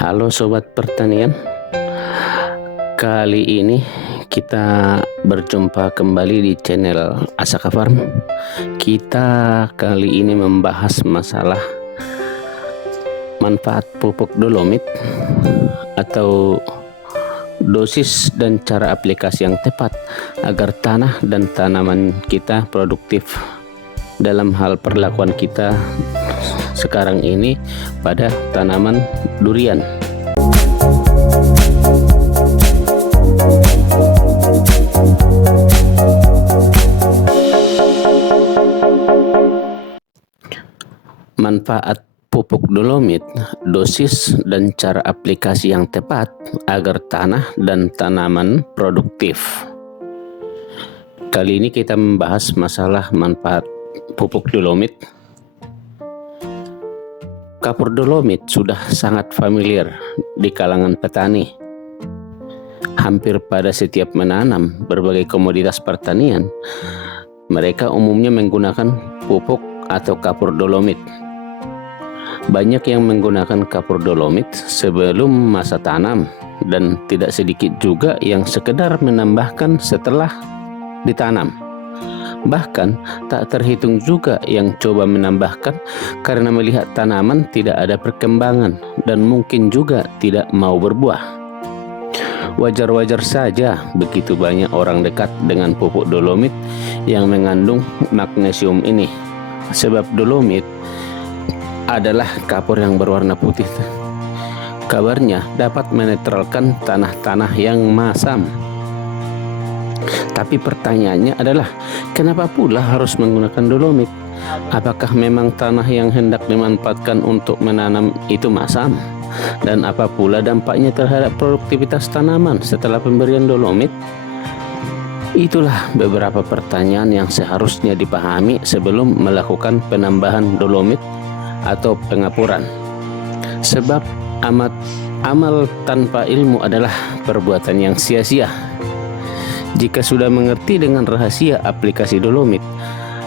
Halo Sobat Pertanian, kali ini kita berjumpa kembali di channel Asaka Farm. Kita kali ini membahas masalah manfaat pupuk dolomit atau dosis dan cara aplikasi yang tepat agar tanah dan tanaman kita produktif dalam hal perlakuan kita sekarang ini pada tanaman durian. Manfaat pupuk dolomit, dosis dan cara aplikasi yang tepat agar tanah dan tanaman produktif. Kali ini kita membahas masalah manfaat pupuk dolomit. Kapur dolomit sudah sangat familiar di kalangan petani. Hampir pada setiap menanam berbagai komoditas pertanian, mereka umumnya menggunakan pupuk atau kapur dolomit. Banyak yang menggunakan kapur dolomit sebelum masa tanam dan tidak sedikit juga yang sekedar menambahkan setelah ditanam. Bahkan tak terhitung juga yang coba menambahkan karena melihat tanaman tidak ada perkembangan dan mungkin juga tidak mau berbuah. Wajar-wajar saja begitu banyak orang dekat dengan pupuk dolomit yang mengandung magnesium ini. Sebab dolomit adalah kapur yang berwarna putih. Kabarnya dapat menetralkan tanah-tanah yang masam. Tapi pertanyaannya adalah, kenapa pula harus menggunakan dolomit? Apakah memang tanah yang hendak dimanfaatkan untuk menanam itu masam? Dan apa pula dampaknya terhadap produktivitas tanaman setelah pemberian dolomit? Itulah beberapa pertanyaan yang seharusnya dipahami sebelum melakukan penambahan dolomit atau pengapuran. Sebab amal tanpa ilmu adalah perbuatan yang sia-sia. Jika sudah mengerti dengan rahasia aplikasi dolomit,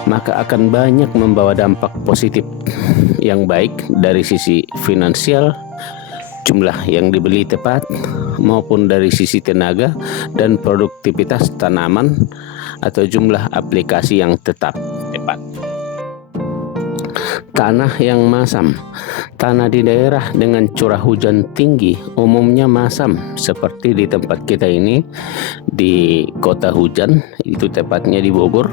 maka akan banyak membawa dampak positif yang baik dari sisi finansial, jumlah yang dibeli tepat, maupun dari sisi tenaga dan produktivitas tanaman atau jumlah aplikasi yang tetap tepat. Tanah yang masam. Tanah di daerah dengan curah hujan tinggi umumnya masam, seperti di tempat kita ini di kota hujan, itu tepatnya di Bogor.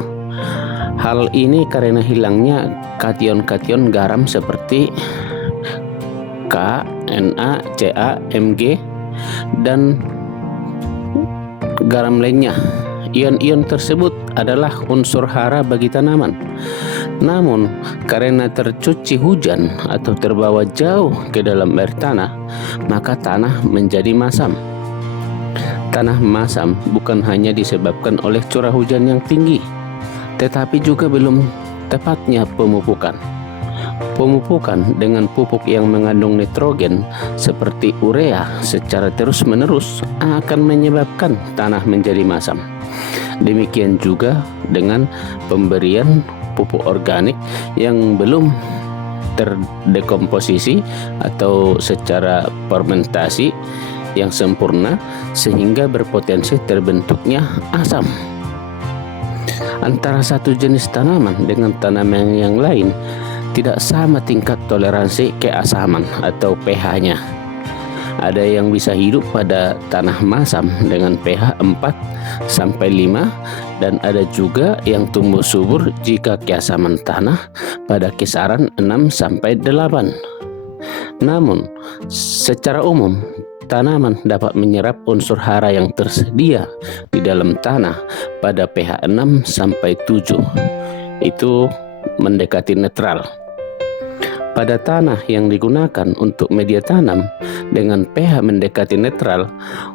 Hal ini karena hilangnya kation-kation garam seperti K, Na, Ca, Mg dan garam lainnya. Ion-ion tersebut adalah unsur hara bagi tanaman. Namun, karena tercuci hujan atau terbawa jauh ke dalam air tanah, maka tanah menjadi masam. Tanah masam bukan hanya disebabkan oleh curah hujan yang tinggi, tetapi juga belum tepatnya pemupukan. Pemupukan dengan pupuk yang mengandung nitrogen seperti urea secara terus-menerus akan menyebabkan tanah menjadi masam. Demikian juga dengan pemberian pupuk organik yang belum terdekomposisi atau secara fermentasi yang sempurna sehingga berpotensi terbentuknya asam. Antara satu jenis tanaman dengan tanaman yang lain tidak sama tingkat toleransi keasaman atau pH-nya. Ada yang bisa hidup pada tanah masam dengan pH 4 sampai 5 dan ada juga yang tumbuh subur jika keasaman tanah pada kisaran 6 sampai 8. Namun, secara umum tanaman dapat menyerap unsur hara yang tersedia di dalam tanah pada pH 6 sampai 7. Itu mendekati netral. Pada tanah yang digunakan untuk media tanam dengan pH mendekati netral,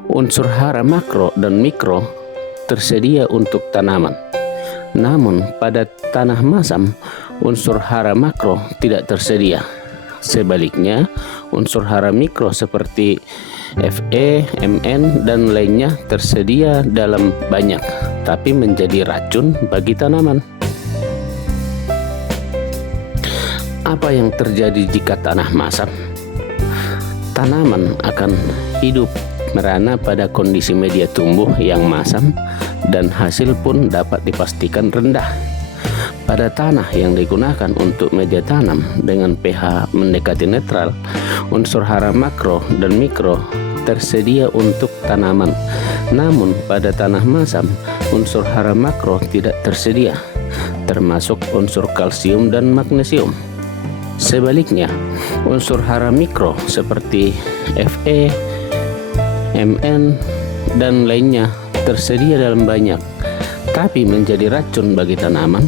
unsur hara makro dan mikro tersedia untuk tanaman. Namun pada tanah masam, unsur hara makro tidak tersedia. Sebaliknya, unsur hara mikro seperti Fe, Mn, dan lainnya tersedia dalam banyak, tapi menjadi racun bagi tanaman. Apa yang terjadi jika tanah masam? Tanaman akan hidup merana pada kondisi media tumbuh yang masam dan hasil pun dapat dipastikan rendah. Pada tanah yang digunakan untuk media tanam dengan pH mendekati netral, unsur hara makro dan mikro tersedia untuk tanaman. Namun pada tanah masam, unsur hara makro tidak tersedia, termasuk unsur kalsium dan magnesium. Sebaliknya, unsur hara mikro seperti Fe, Mn, dan lainnya tersedia dalam banyak, tapi menjadi racun bagi tanaman.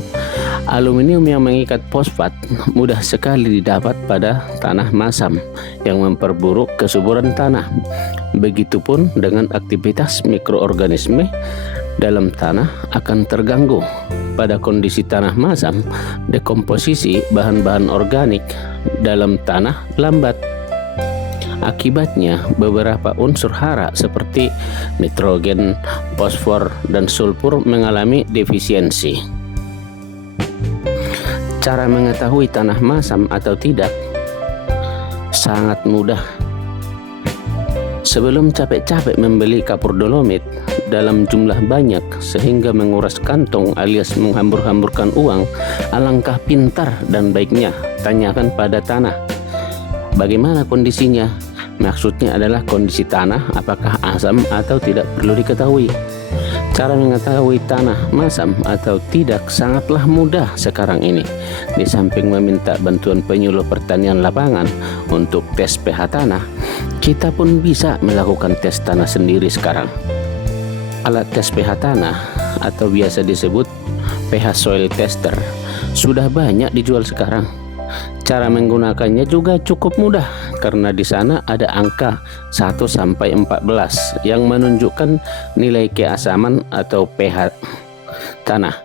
Aluminium yang mengikat fosfat mudah sekali didapat pada tanah masam yang memperburuk kesuburan tanah. Begitupun dengan aktivitas mikroorganisme dalam tanah akan terganggu. Pada kondisi tanah masam, dekomposisi bahan-bahan organik dalam tanah lambat. Akibatnya, beberapa unsur hara seperti nitrogen, fosfor, dan sulfur mengalami defisiensi. Cara mengetahui tanah masam atau tidak sangat mudah. Sebelum capek-capek membeli kapur dolomit dalam jumlah banyak sehingga menguras kantong alias menghambur-hamburkan uang, alangkah pintar dan baiknya tanyakan pada tanah bagaimana kondisinya. Maksudnya adalah kondisi tanah apakah asam atau tidak perlu diketahui. Cara mengetahui tanah masam atau tidak sangatlah mudah sekarang ini. Di samping meminta bantuan penyuluh pertanian lapangan untuk tes pH tanah, kita pun bisa melakukan tes tanah sendiri sekarang. Alat tes pH tanah atau biasa disebut pH soil tester sudah banyak dijual sekarang. Cara menggunakannya juga cukup mudah karena di sana ada angka 1 sampai 14 yang menunjukkan nilai keasaman atau pH tanah.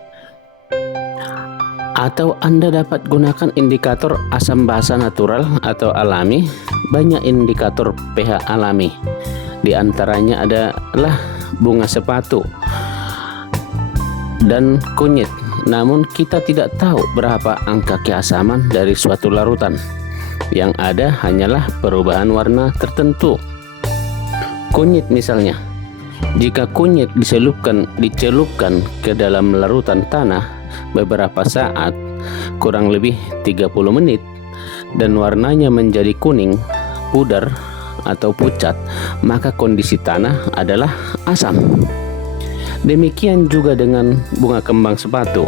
Atau Anda dapat gunakan indikator asam basa natural atau alami. Banyak indikator pH alami. Di antaranya adalah bunga sepatu dan kunyit. Namun kita tidak tahu berapa angka keasaman dari suatu larutan. Yang ada hanyalah perubahan warna tertentu. Kunyit misalnya. Jika kunyit dicelupkan ke dalam larutan tanah beberapa saat, kurang lebih 30 menit, dan warnanya menjadi kuning, pudar atau pucat, maka kondisi tanah adalah asam. Demikian juga dengan bunga kembang sepatu.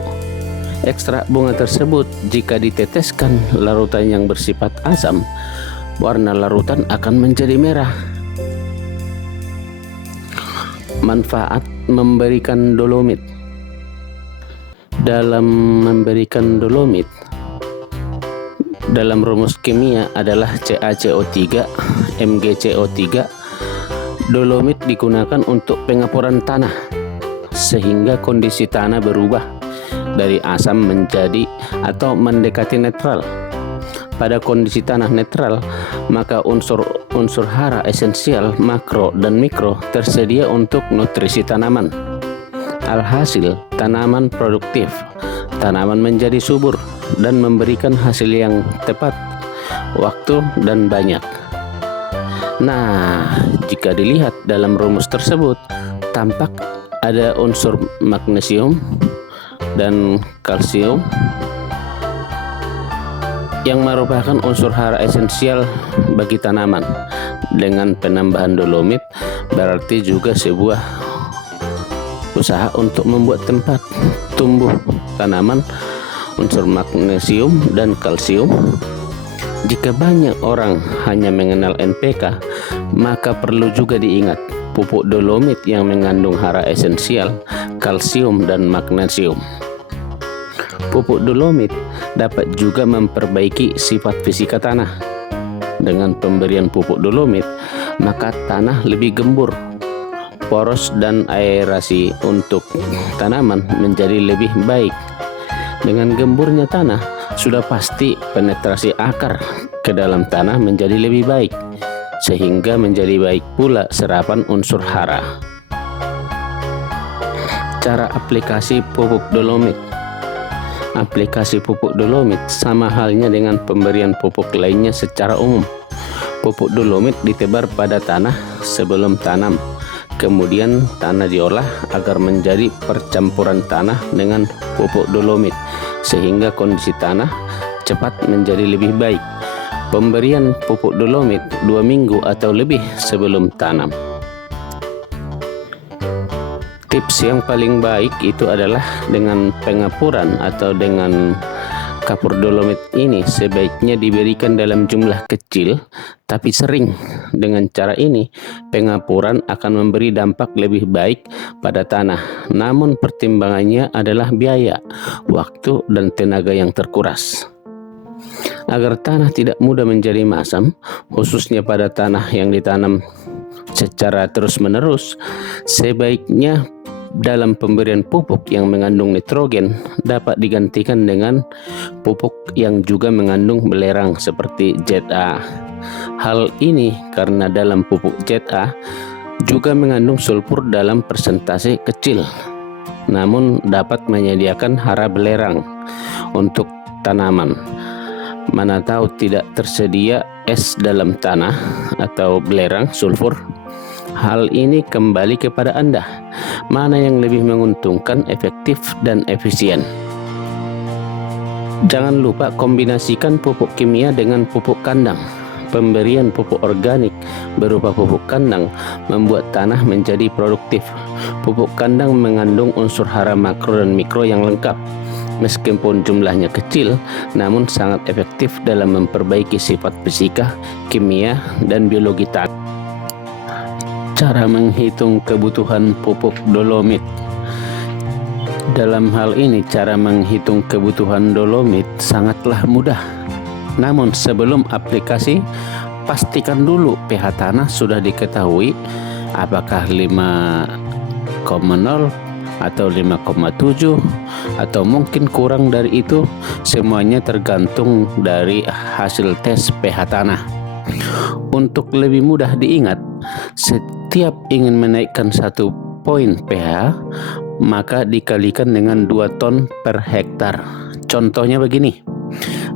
Ekstrak bunga tersebut jika diteteskan larutan yang bersifat asam, warna larutan akan menjadi merah. Manfaat memberikan dolomit. Dalam memberikan dolomit, dalam rumus kimia adalah CaCO3, MgCO3. Dolomit digunakan untuk pengapuran tanah, sehingga kondisi tanah berubah dari asam menjadi atau mendekati netral. Pada kondisi tanah netral, maka unsur hara esensial makro dan mikro tersedia untuk nutrisi tanaman. Alhasil, tanaman produktif, tanaman menjadi subur dan memberikan hasil yang tepat waktu dan banyak. Nah, jika dilihat dalam rumus tersebut, tampak ada unsur magnesium dan kalsium yang merupakan unsur hara esensial bagi tanaman. Dengan penambahan dolomit berarti juga sebuah usaha untuk membuat tempat tumbuh tanaman unsur magnesium dan kalsium. Jika banyak orang hanya mengenal NPK, maka perlu juga diingat pupuk dolomit yang mengandung hara esensial, kalsium dan magnesium. Pupuk dolomit dapat juga memperbaiki sifat fisika tanah. Dengan pemberian pupuk dolomit, maka tanah lebih gembur, poros dan aerasi untuk tanaman menjadi lebih baik. Dengan gemburnya tanah, sudah pasti penetrasi akar ke dalam tanah menjadi lebih baik, sehingga menjadi baik pula serapan unsur hara. Cara aplikasi pupuk dolomit. Aplikasi pupuk dolomit sama halnya dengan pemberian pupuk lainnya secara umum. pupuk dolomit ditebar pada tanah sebelum tanam. Kemudian tanah diolah agar menjadi percampuran tanah dengan pupuk dolomit sehingga kondisi tanah cepat menjadi lebih baik. Pemberian pupuk dolomit 2 minggu atau lebih sebelum tanam. Tips yang paling baik itu adalah dengan pengapuran atau dengan kapur dolomit ini sebaiknya diberikan dalam jumlah kecil tapi sering. Dengan cara ini pengapuran akan memberi dampak lebih baik pada tanah. Namun pertimbangannya adalah biaya, waktu dan tenaga yang terkuras. Agar tanah tidak mudah menjadi masam, khususnya pada tanah yang ditanam secara terus-menerus, sebaiknya dalam pemberian pupuk yang mengandung nitrogen dapat digantikan dengan pupuk yang juga mengandung belerang seperti ZA. Hal ini karena dalam pupuk ZA juga mengandung sulfur dalam persentase kecil, namun dapat menyediakan hara belerang untuk tanaman. Mana tahu tidak tersedia es dalam tanah atau belerang sulfur. Hal ini kembali kepada Anda, mana yang lebih menguntungkan, efektif dan efisien. Jangan lupa kombinasikan pupuk kimia dengan pupuk kandang. Pemberian pupuk organik berupa pupuk kandang membuat tanah menjadi produktif. Pupuk kandang mengandung unsur hara makro dan mikro yang lengkap. Meskipun jumlahnya kecil, namun sangat efektif dalam memperbaiki sifat fisika, kimia, dan biologi tanah. Cara menghitung kebutuhan pupuk dolomit. Dalam hal ini, cara menghitung kebutuhan dolomit sangatlah mudah. Namun sebelum aplikasi, pastikan dulu pH tanah sudah diketahui apakah 5,0 atau 5,7 atau mungkin kurang dari itu. Semuanya tergantung dari hasil tes pH tanah. Untuk lebih mudah diingat, setiap ingin menaikkan 1 poin pH, maka dikalikan dengan 2 ton per hektar. Contohnya begini,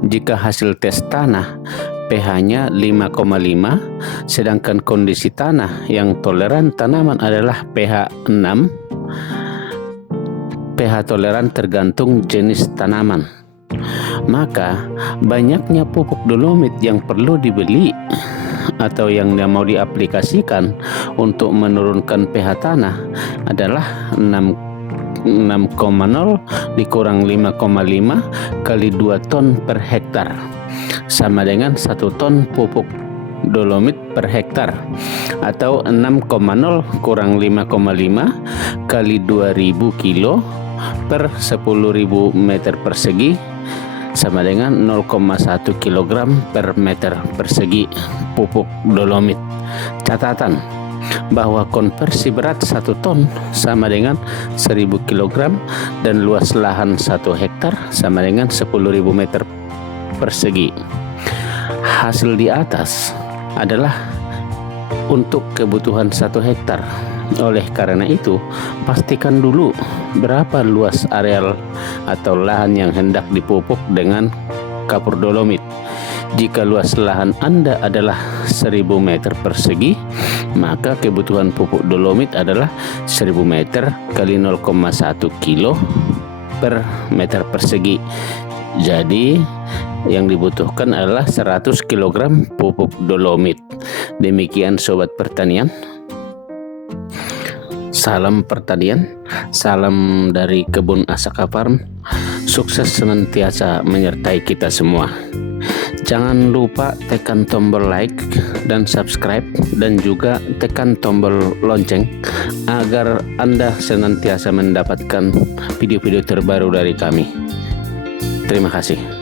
jika hasil tes tanah pH-nya 5,5, sedangkan kondisi tanah yang toleran tanaman adalah pH 6, pH toleran tergantung jenis tanaman. Maka banyaknya pupuk dolomit yang perlu dibeli atau yang mau diaplikasikan untuk menurunkan pH tanah adalah 6,0 dikurang 5,5 kali 2 ton per hektar, sama dengan 1 ton pupuk dolomit per hektar, atau 6,0 kurang 5,5 kali 2000 kilo per 10.000 meter persegi, sama dengan 0,1 kg per meter persegi pupuk dolomit. Catatan bahwa konversi berat 1 ton sama dengan 1000 kg dan luas lahan 1 hektar sama dengan 10.000 meter persegi. Hasil di atas adalah untuk kebutuhan 1 hektar. Oleh karena itu, pastikan dulu berapa luas areal atau lahan yang hendak dipupuk dengan kapur dolomit. Jika luas lahan Anda adalah 1000 meter persegi, maka kebutuhan pupuk dolomit adalah 1000 meter kali 0,1 kilo per meter persegi. Jadi yang dibutuhkan adalah 100 kg pupuk dolomit. Demikian Sobat Pertanian. Salam pertanian, salam dari Kebun Asaka Farm. Sukses senantiasa menyertai kita semua. Jangan lupa tekan tombol like dan subscribe, dan juga tekan tombol lonceng agar Anda senantiasa mendapatkan video-video terbaru dari kami. Terima kasih.